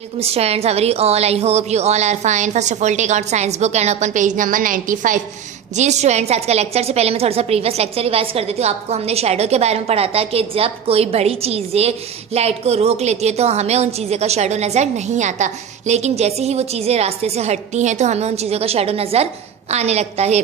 Welcome students, how are you all? I hope you all are fine. First of all, take out science book and open page number 95. Ji students, आज का lecture से पहले मैं थोड़ा सा previous lecture revise कर देती हूँ। आपको हमने शैडो के बारे में पढ़ा था कि जब कोई बड़ी चीज़ें लाइट को रोक लेती है तो हमें उन चीज़ों का शैडो नज़र नहीं आता, लेकिन जैसे ही वो चीज़ें रास्ते से हटती हैं तो हमें उन चीज़ों का शैडो नज़र आने लगता है।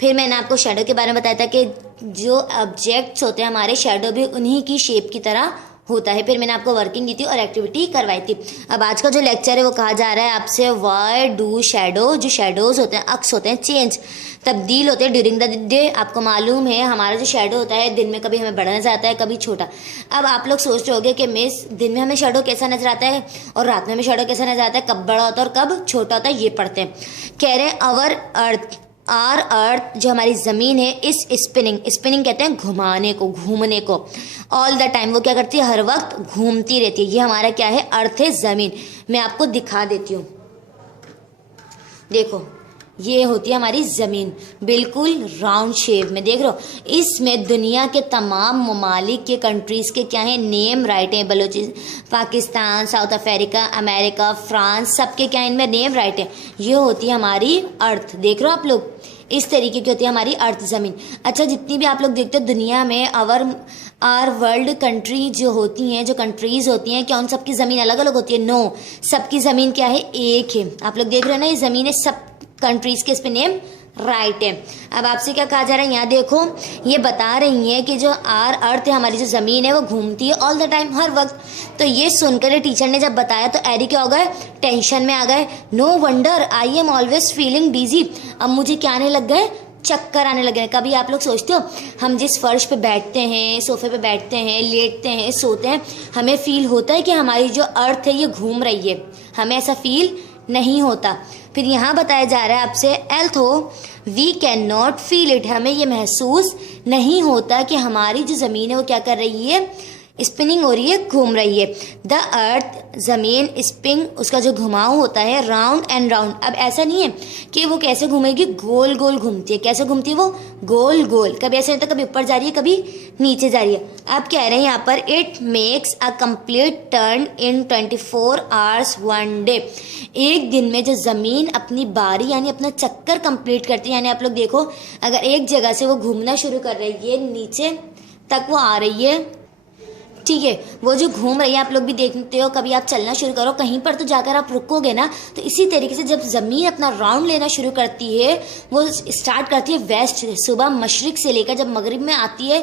फिर मैंने आपको शैडो के बारे में बताया था कि जो ऑब्जेक्ट्स होते हैं हमारे, शैडो भी उन्हीं की शेप की तरह होता है। फिर मैंने आपको वर्किंग दी थी और एक्टिविटी करवाई थी। अब आज का जो लेक्चर है वो कहा जा रहा है आपसे, व्हाई डू शैडो, जो शैडोज होते हैं, अक्स होते हैं, चेंज, तब्दील होते हैं ड्यूरिंग द डे। आपको मालूम है हमारा जो शैडो होता है दिन में कभी हमें बड़ा नजर आता है, कभी छोटा। अब आप लोग सोच रहे होंगे कि मिस दिन में हमें शैडो कैसा नजर आता है और रात में हमें शैडो कैसा नजर आता है, कब बड़ा होता है और कब छोटा होता है, ये पढ़ते हैं। कह रहे हैं आवर अर्थ, जो हमारी ज़मीन है, इस स्पिनिंग कहते हैं घुमाने को, घूमने को। ऑल द टाइम, वो क्या करती है, हर वक्त घूमती रहती है। ये हमारा क्या है, अर्थ है, ज़मीन। मैं आपको दिखा देती हूँ, देखो ये होती है हमारी ज़मीन, बिल्कुल राउंड शेप में, देख रहे हो। इसमें दुनिया के तमाम ममालिक के, कंट्रीज़ के क्या है, नेम राइट हैं। Pakistan, south Africa, America, France, सबके क्या है, इनमें नेम राइट है। ये होती है हमारी अर्थ, देख रहे हो आप लोग, इस तरीके की होती है हमारी अर्थ, ज़मीन। अच्छा, जितनी भी आप लोग देखते हो दुनिया में आर वर्ल्ड कंट्री जो होती हैं, जो कंट्रीज़ होती हैं, क्या उन सबकी ज़मीन अलग अलग होती है? नो, सबकी ज़मीन क्या है, एक है। आप लोग देख रहे हो ना, ये ज़मीन है, सब कंट्रीज़ के इस पे नेम राइट है। अब आपसे क्या कहा जा रहा है, यहाँ देखो, ये बता रही है कि जो अर्थ है, हमारी जो ज़मीन है, वो घूमती है ऑल द टाइम, हर वक्त। तो ये सुनकर टीचर ने जब बताया तो एरी क्या हो गए, टेंशन में आ गए। No wonder I am always feeling dizzy, अब मुझे क्या आने लग गए, चक्कर आने लगे। कभी आप लोग सोचते हो, हम जिस फर्श पे बैठते हैं, सोफे पे बैठते हैं, लेटते हैं, सोते हैं, हमें फील होता है कि हमारी जो अर्थ है ये घूम रही है? हमें ऐसा फील नहीं होता। फिर यहाँ बताया जा रहा है आपसे, although we can not feel it, हमें ये महसूस नहीं होता कि हमारी जो ज़मीन है वो क्या कर रही है, स्पिनिंग हो रही है, घूम रही है। द अर्थ, ज़मीन, स्पिन, उसका जो घुमाव होता है, राउंड एंड राउंड। अब ऐसा नहीं है कि वो कैसे घूमेगी, गोल गोल घूमती है। कैसे घूमती है वो, गोल गोल, कभी ऐसे नहीं होता, कभी ऊपर जा रही है, कभी नीचे जा रही है। अब कह रहे हैं यहाँ पर, it makes a complete turn in 24 hours one day, एक दिन में जो ज़मीन अपनी बारी यानी अपना चक्कर कंप्लीट करती है, यानी आप लोग देखो, अगर एक जगह से वो घूमना शुरू कर रही है, नीचे तक वो आ रही है, ठीक है, वो जो घूम रही है, आप लोग भी देखते हो, कभी आप चलना शुरू करो कहीं पर तो जाकर आप रुकोगे ना, तो इसी तरीके से जब ज़मीन अपना राउंड लेना शुरू करती है, वो स्टार्ट करती है वेस्ट से, सुबह मशरिक से लेकर जब मगरिब में आती है,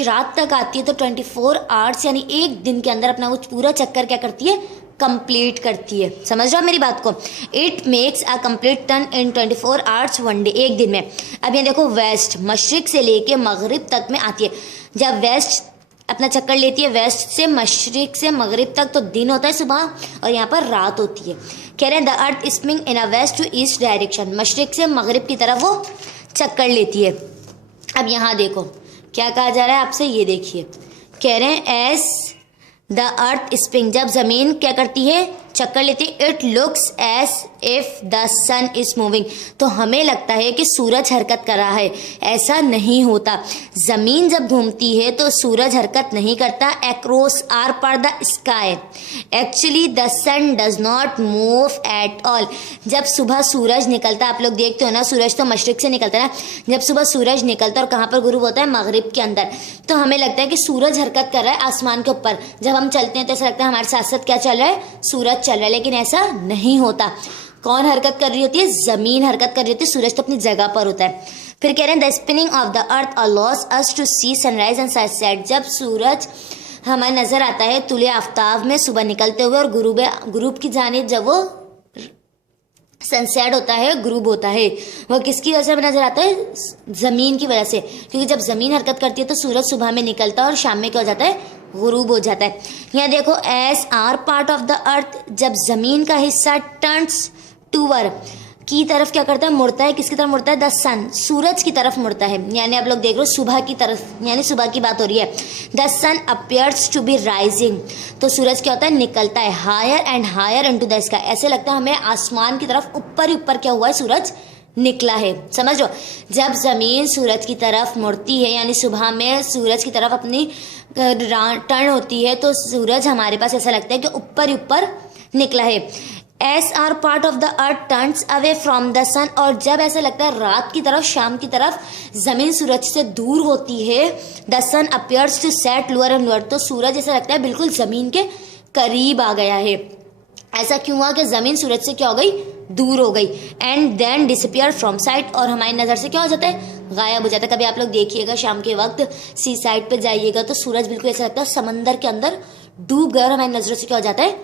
रात तक आती है, तो 24 आवर्स यानी एक दिन के अंदर अपना वो पूरा चक्कर क्या करती है, कंप्लीट करती है। समझ रहे हो मेरी बात को? It makes a complete turn in 24 hours one day, एक दिन में। अब ये देखो, वेस्ट, मशरिक से लेके मगरिब तक में आती है। जब वेस्ट अपना चक्कर लेती है, वेस्ट से मशरिक से मगरिब तक, तो दिन होता है सुबह और यहाँ पर रात होती है। कह रहे हैं the earth spinning in a west to east direction, मशरिक से मगरिब की तरफ वो चक्कर लेती है। अब यहाँ देखो क्या कहा जा रहा है आपसे, ये देखिए, कह रहे हैं एज द अर्थ स्पिन, जब ज़मीन क्या करती है, चक्कर लेती है, it looks as if the sun is moving, तो हमें लगता है कि सूरज हरकत कर रहा है। ऐसा नहीं होता, ज़मीन जब घूमती है तो सूरज हरकत नहीं करता अक्रॉस आर पर the sky, actually the sun does not move at all. जब सुबह सूरज निकलता है, आप लोग देखते हो ना, सूरज तो मशरिक से निकलता है ना, जब सुबह सूरज निकलता है और कहाँ पर गुरूब होता है, मगरिब के अंदर, तो हमें लगता है कि सूरज हरकत कर रहा है आसमान के ऊपर। जब हम चलते हैं तो ऐसा लगता है हमारे साथ साथ क्या चल रहा है, सूरज चल रहा है, लेकिन ऐसा नहीं होता। कौन हरकत कर रही होती है, ज़मीन हरकत कर रही होती है, सूरज तो अपनी जगह पर होता है। फिर कह रहे हैं the spinning of the earth allows us to see sunrise and sunset, जब सूरज हमें नजर आता है तुले आफ्ताब में सुबह निकलते हुए, और गुरूब की जानिब जब वो सनसेट होता है, ग्रुब होता है, वो किसकी वजह से नजर आता है, ज़मीन की वजह से, क्योंकि जब ज़मीन हरकत करती है तो सूरज सुबह में निकलता है और शाम में क्या हो जाता है, गुरूब हो जाता है। यहाँ देखो, as our part of the earth, जब ज़मीन का हिस्सा टर्न्स टूवर्ड की तरफ क्या करता है, मुड़ता है, किसकी तरफ मुड़ता है, द सन, सूरज की तरफ मुड़ता है। यानी आप लोग देख रहे हो सुबह की तरफ, यानी सुबह की बात हो रही है। The sun appears to be rising, तो सूरज क्या होता है, निकलता है higher and higher into the sky, ऐसे लगता है हमें आसमान की तरफ ऊपर ही ऊपर क्या हुआ है, सूरज निकला है। समझ लो, जब ज़मीन सूरज की तरफ मुड़ती है, यानी सुबह में सूरज की तरफ अपनी टर्न होती है, तो सूरज हमारे पास ऐसा लगता है कि ऊपर ही ऊपर निकला है। As our part of the earth turns away from the sun, और जब ऐसा लगता है रात की तरफ, शाम की तरफ जमीन सूरज से दूर होती है, the sun appears to set lower and lower, तो सूरज ऐसा लगता है बिल्कुल जमीन के करीब आ गया है। ऐसा क्यों हुआ कि जमीन सूरज से क्या हो गई, दूर हो गई। And then disappear from sight, और हमारी नज़र से क्या हो जाता है, गायब हो जाता है। कभी आप लोग देखिएगा शाम के वक्त सी साइड पे जाइएगा तो सूरज बिल्कुल ऐसा लगता है समंदर के अंदर डूब गया और हमारी नज़रों से क्या हो जाता है,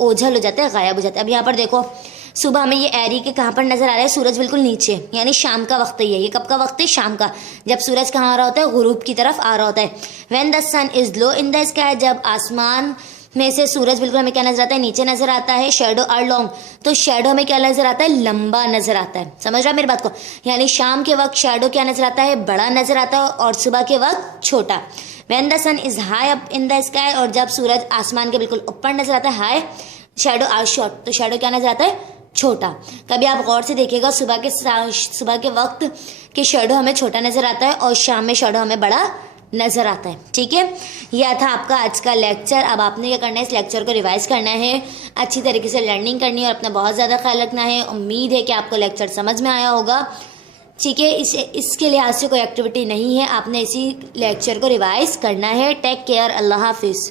ओझल हो जाता है, गायब हो जाता है। अब यहाँ पर देखो सुबह हमें ये एरी के कहाँ पर नजर आ रहा है, सूरज बिल्कुल नीचे, यानी शाम का वक्त ही है। ये कब का वक्त है, शाम का, जब सूरज कहाँ आ रहा होता है, गुरूब की तरफ आ रहा होता है। When the sun is low in the sky, जब आसमान में से सूरज बिल्कुल हमें क्या नजर आता है, नीचे नजर आता है। शेडो आर लॉन्ग, तो शेडो हमें क्या नजर आता है, लंबा नजर आता है। समझ रहा मेरी बात को, यानी शाम के वक्त शेडो क्या नजर आता है, बड़ा नजर आता है, और सुबह के वक्त छोटा। When the sun is high up in the sky, और जब सूरज आसमान के बिल्कुल ऊपर नजर आता है, हाई, शेडो आर शॉर्ट, तो शेडो क्या नजर आता है, छोटा। कभी आप गौर से देखिएगा सुबह के वक्त के शेडो हमें छोटा नजर आता है और शाम में शेडो हमें बड़ा नजर आता है। ठीक है, यह था आपका आज का लेक्चर। अब आपने क्या करना है, इस लेक्चर को रिवाइज करना है, अच्छी तरीके से लर्निंग करनी है और अपना बहुत ज़्यादा ख्याल रखना है। उम्मीद है कि आपको लेक्चर समझ में आया होगा। ठीक है, इसके लिहाज से कोई एक्टिविटी नहीं है, आपने इसी लेक्चर को रिवाइज करना है। टेक केयर, अल्लाह हाफिज़।